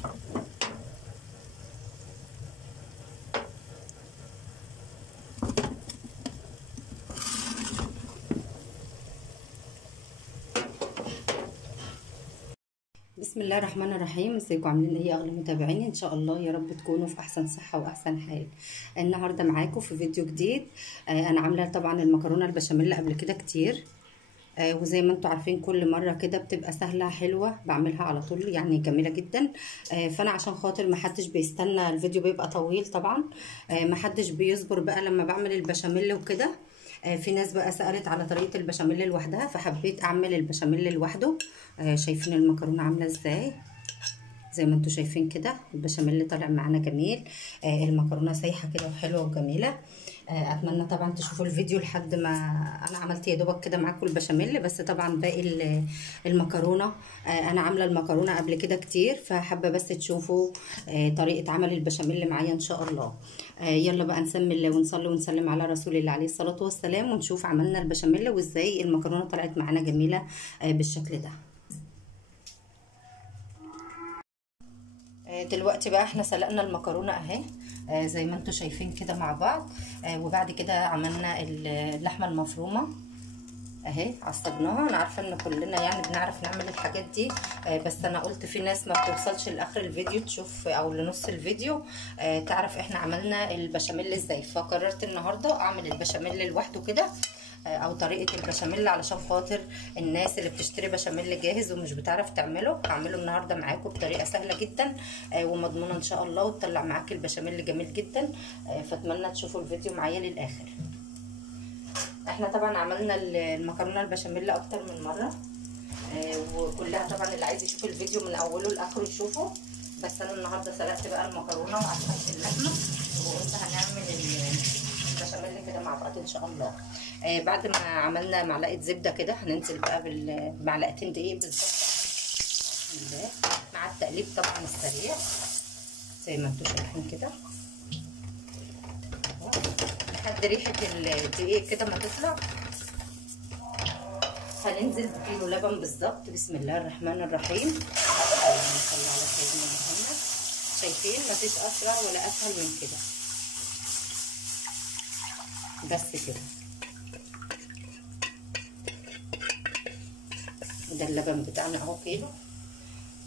بسم الله الرحمن الرحيم. ازيكم؟ عاملين ايه يا اغلى متابعيني؟ ان شاء الله يا رب تكونوا في احسن صحه واحسن حال. النهارده معاكم في فيديو جديد. انا عامله طبعا المكرونه البشاميل قبل كده كتير، وزي ما انتم عارفين كل مره كده بتبقى سهله حلوه، بعملها على طول يعني جميله جدا. فانا عشان خاطر ما حدش بيستنى، الفيديو بيبقى طويل طبعا، ما حدش بيصبر بقى لما بعمل البشاميل وكده. في ناس بقى سألت على طريقة البشاميل لوحدها، فحبيت اعمل البشاميل لوحده. شايفين المكرونة عاملة ازاي؟ زي ما انتم شايفين كده البشاميل طالع معانا جميل. المكرونة سايحة كده وحلوة وجميلة. اتمنى طبعا تشوفوا الفيديو لحد ما انا عملت يا دوبك كده معاكم البشاميل، بس طبعا باقي المكرونه انا عامله المكرونه قبل كده كتير، فحابه بس تشوفوا طريقه عمل البشاميل معايا ان شاء الله. يلا بقى نسمي الله ونصلي ونسلم على رسول الله عليه الصلاه والسلام، ونشوف عملنا البشاميل وازاي المكرونه طلعت معانا جميله بالشكل ده. دلوقتي بقى احنا سلقنا المكرونه اهي، زي ما انتم شايفين كده مع بعض. وبعد كده عملنا اللحمه المفرومه اهي، عصجناها. انا عارفه ان كلنا يعني بنعرف نعمل الحاجات دي، بس انا قلت في ناس ما بتوصلش لاخر الفيديو تشوف او لنص الفيديو تعرف احنا عملنا البشاميل ازاي. فقررت النهارده اعمل البشاميل لوحده كده، او طريقه البشاميل، علشان خاطر الناس اللي بتشتري بشاميل جاهز ومش بتعرف تعمله. هعمله النهارده معاكم بطريقه سهله جدا ومضمونه ان شاء الله، وتطلع معاكي البشاميل جميل جدا. فاتمنى تشوفوا الفيديو معايا للاخر. احنا طبعا عملنا المكرونه البشاميل اكتر من مره، وكلها طبعا اللي عايز يشوف الفيديو من اوله لاخره يشوفه. بس انا النهارده سلقت بقى المكرونه وعصقت اللحمه، وقلت هنعمل البشاميل كده مع بعض ان شاء الله. بعد ما عملنا معلقه زبده كده، هننزل بقى بالمعلقتين دقيق بالظبط بسم الله، مع التقليب طبعا السريع زي ما انتم شايفين كده لحد ريحه الدقيق كده ما تطلع. هننزل بكيلو لبن بالظبط. بسم الله الرحمن الرحيم. اللهم صل على سيدنا محمد. شايفين مفيش اسرع ولا اسهل من كده، بس كده. ده اللبن بتاعنا اهو كيلو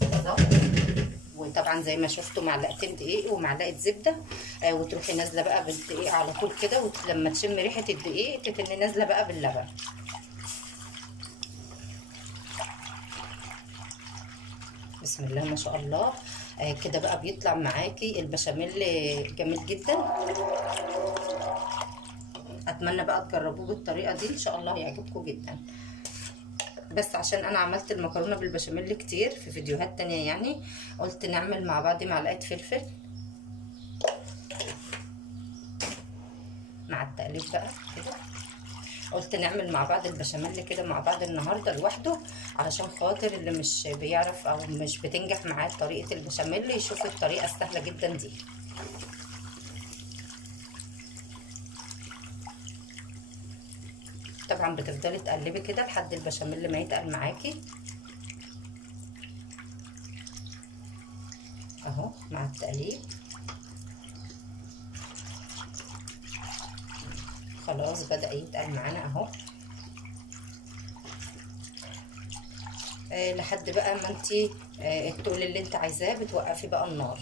بالظبط. وطبعا زي ما شفتوا معلقتين دقيق ومعلقه زبده، وتروحي نازله بقى بالدقيق على طول كده، ولما تشم ريحه الدقيق تتني نازله بقى باللبن. بسم الله ما شاء الله. كده بقى بيطلع معاكي البشاميل جميل جدا. اتمنى بقى تجربوه بالطريقه دي، ان شاء الله هيعجبكم جدا. بس عشان انا عملت المكرونه بالبشاميل كتير في فيديوهات تانية يعني، قلت نعمل مع بعض معلقه فلفل مع التقليب بقى كده. قلت نعمل مع بعض البشاميل كده مع بعض النهارده لوحده، علشان خاطر اللي مش بيعرف او مش بتنجح معاه طريقه البشاميل يشوف الطريقه السهله جدا دي. طبعا بتفضلي تقلبي كده لحد البشاميل ما يتقل معاكي اهو مع التقليب. خلاص بدأ يتقل معانا اهو، لحد بقى ما انتي التقل اللي انت عايزاه بتوقفي بقى النار.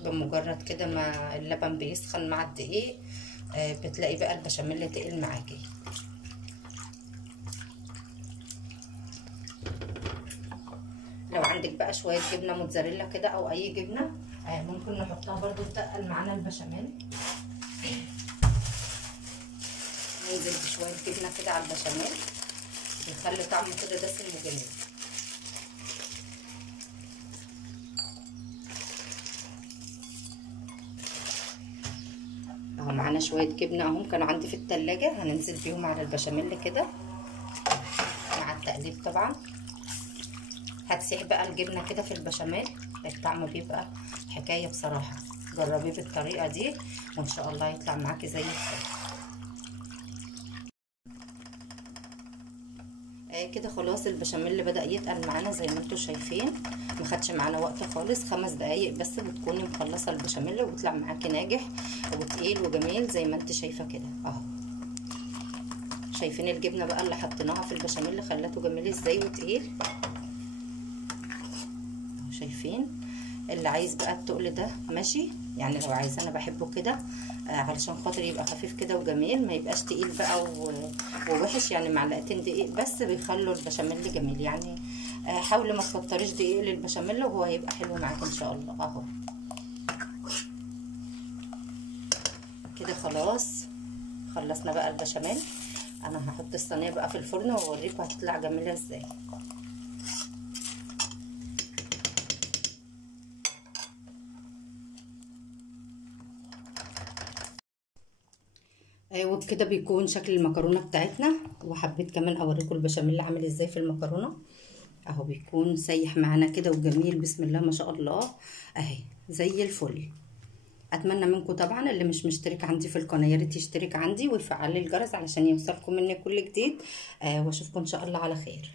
بمجرد كده ما اللبن بيسخن مع الدقيق بتلاقي بقى البشاميل تقل معاكي. لو عندك بقى شويه جبنه موتزاريلا كده او اي جبنه ممكن نحطها برضو تقل معانا البشاميل. ننزل بشويه جبنه كده على البشاميل، بيخلي طعمه كده دسم وجميل. اهو معانا شويه جبنه اهم كانوا عندي في التلاجة، هننزل بيهم على البشاميل كده مع التقليب. طبعا هتسيح بقى الجبنه كده في البشاميل، الطعم بيبقى حكايه بصراحه. جربيه بالطريقه دي وان شاء الله يطلع معاكي زي الفل. كده خلاص البشاميل بدأ يتقل معانا زي ما انتوا شايفين، ما خدش معانا وقت خالص، 5 دقايق بس بتكوني مخلصه البشاميل وبيطلع معاكي ناجح وتقيل وجميل زي ما انت شايفه كده اهو. شايفين الجبنه بقى اللي حطيناها في البشاميل خلته جميل ازاي وتقيل اهو. شايفين؟ اللي عايز بقى التقل ده ماشي، يعني لو عايزه، انا بحبه كده علشان خاطر يبقى خفيف كده وجميل، ما يبقاش تقيل بقى ووحش. يعني معلقتين دقيق بس بيخلوا البشاميل جميل. يعني حاولي ما تكتريش دقيق للبشاميل وهو هيبقى حلو معاك ان شاء الله اهو. كده خلاص خلصنا بقى البشاميل. انا هحط الصينيه بقى في الفرن واوريكم هتطلع جميله ازاي. وبكده بيكون شكل المكرونه بتاعتنا. وحبيت كمان اوريكم البشاميل عامل ازاي في المكرونه اهو، بيكون سايح معانا كده وجميل بسم الله ما شاء الله اهي زي الفل. اتمنى منكم طبعا اللي مش مشترك عندي في القناه يا ريت يشترك عندي ويفعل الجرس علشان يوصلكم مني كل جديد. واشوفكم ان شاء الله على خير.